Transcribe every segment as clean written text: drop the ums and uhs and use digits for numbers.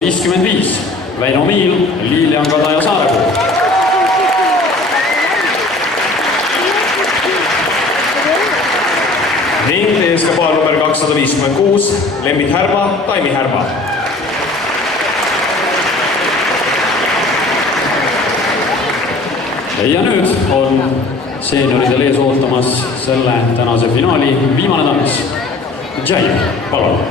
55, Väino Miil, Lilian Kadaja Saarepuu. Ning eeskapaal number 256, Lembit Härma, Taimi Härma. Ja nüüd on seenioridel ees ootamas selle tänase finaali viimane tants. Jai, palun!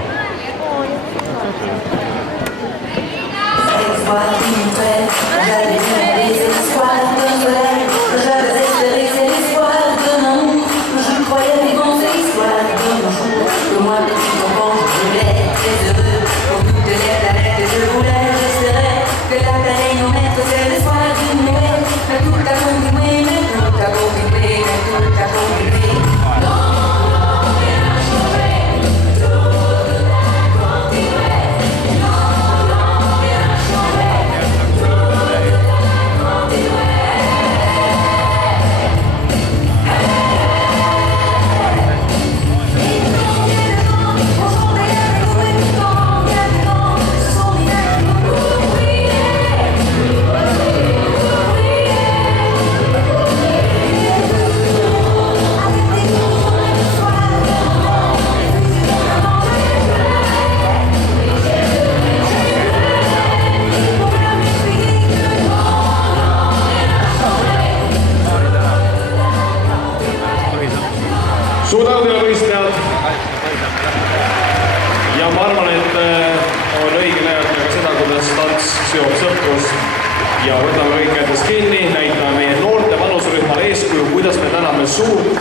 Suur tänu teile võistlejad ja ma arvan, et on õige näidata ka seda, kuidas tants seob sõprust ja võtame kõik endast kinni, näitame meie noorte vanuserühmale eeskuju, kuidas me täname suurt